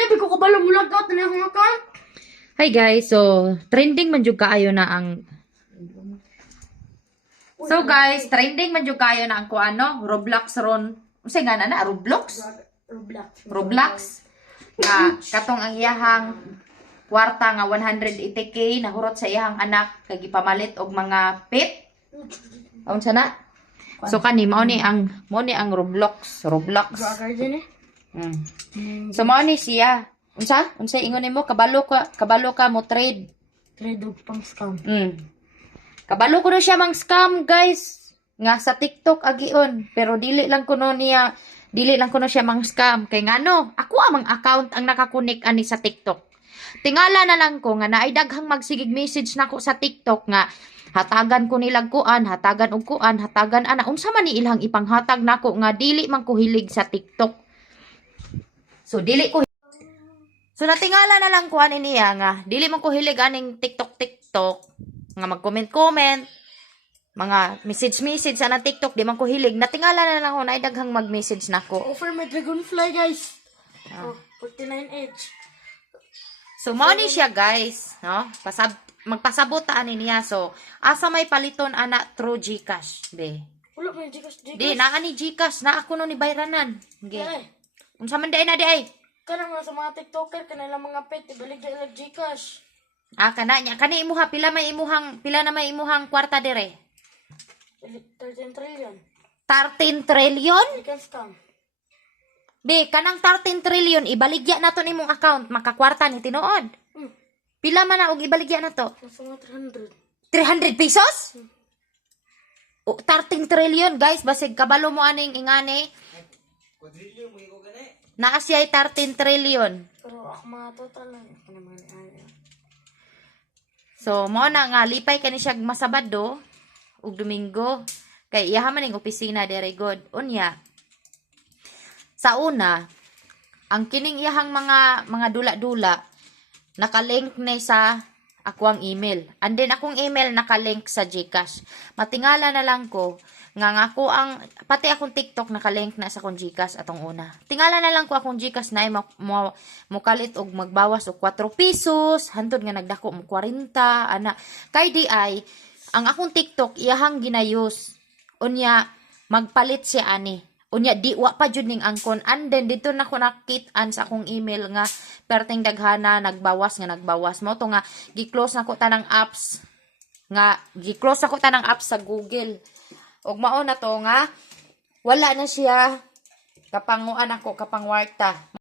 Di, ko kabalo mo lagot na akong account. Hi guys, so trending man jud kaayo na ang So guys, trending man jud kaayo na ang kuano, Roblox ron. Unsay nga na na Roblox? Roblox. Roblox. Nga katong ang iyahang kwarta nga 180k nahurot sa iyahang anak kay gipamalit og mga pet. Unsa na? So kani mao ni ang mao ni ang Roblox, Roblox. Eh. Mm. So mao ni siya. Unsa? Unsa ingon nimo kabalo ka kabalo ka mo trade. Trade og pang scam. Mm. Kabalo ko siya mang scam, guys. Nga sa TikTok agion. Pero dili lang ko no niya, dili lang ko no siya mang scam. Kay nga no, ako amang account ang nakakunik ani sa TikTok. Tingala na lang ko nga naay daghang magsigig message nako sa TikTok nga hatagan ko nilag kuan, hatagan og kuan, hatagan ana unsa man ni ilang ipanghatag nako nga dili man ko hilig sa TikTok. So dili ko So natingala na lang ko ani niya nga dili man ko hilig aning TikTok TikTok nga mag-comment-comment mga message-message sa na TikTok di man ko hilig natingala na lang ko na daghang mag-message nako. Offer may dragonfly, guys. Ah. Oh, 49 edge. So mao ni siya guys, no? Pasab magpasabot ta ani niya. So asa may paliton ana through GCash, be. Wala may Gcash. Gcash. Di na ani GCash na ako no ni bayranan. Ge. Eh, Unsa man day na di ay? kanang sa mga TikToker, kanila mga pet, ibalik na ilang Gcash. Ah kana nya kani imuha pila may imuhang pila na may imuhang kwarta dire? 13 trillion. 13 trillion? Be, kanang 13 trillion ibaligya nato nimong account makakwarta ni tinuod. Hmm. Pila man na og ibaligya na to? Nasa mga 300. 300 pesos? O, 13 trillion, guys. Basig kabalo mo aning ingani. Naa siya ay 13 trillion. Pero ako mga total lang. Ako naman ay So, mo na nga, lipay ka ni siya masabado ug Domingo. Kay iya man ning opisina dere god. Unya. Sa una, ang kining iyahang mga mga dula-dula nakalink ni sa ako ang email. And then akong email nakalink sa GCash. Matingala na lang ko nga nga ako ang pati akong TikTok nakalink na sa akong GCash atong una. Tingala na lang ko akong GCash na mo, mukalit og magbawas og 4 pesos, hantod nga nagdako mo 40 ana. Kay di ay ang akong TikTok iyahang ginayos. Unya magpalit siya ani. Unya di wa pa jud ning angkon and then dito na ko nakit-an sa akong email nga perting daghana nagbawas nga nagbawas mo to nga gi-close na ko tanang apps nga gi-close na ko tanang apps sa Google. Ug mao na to nga wala na siya kapanguan ako kapangwarta.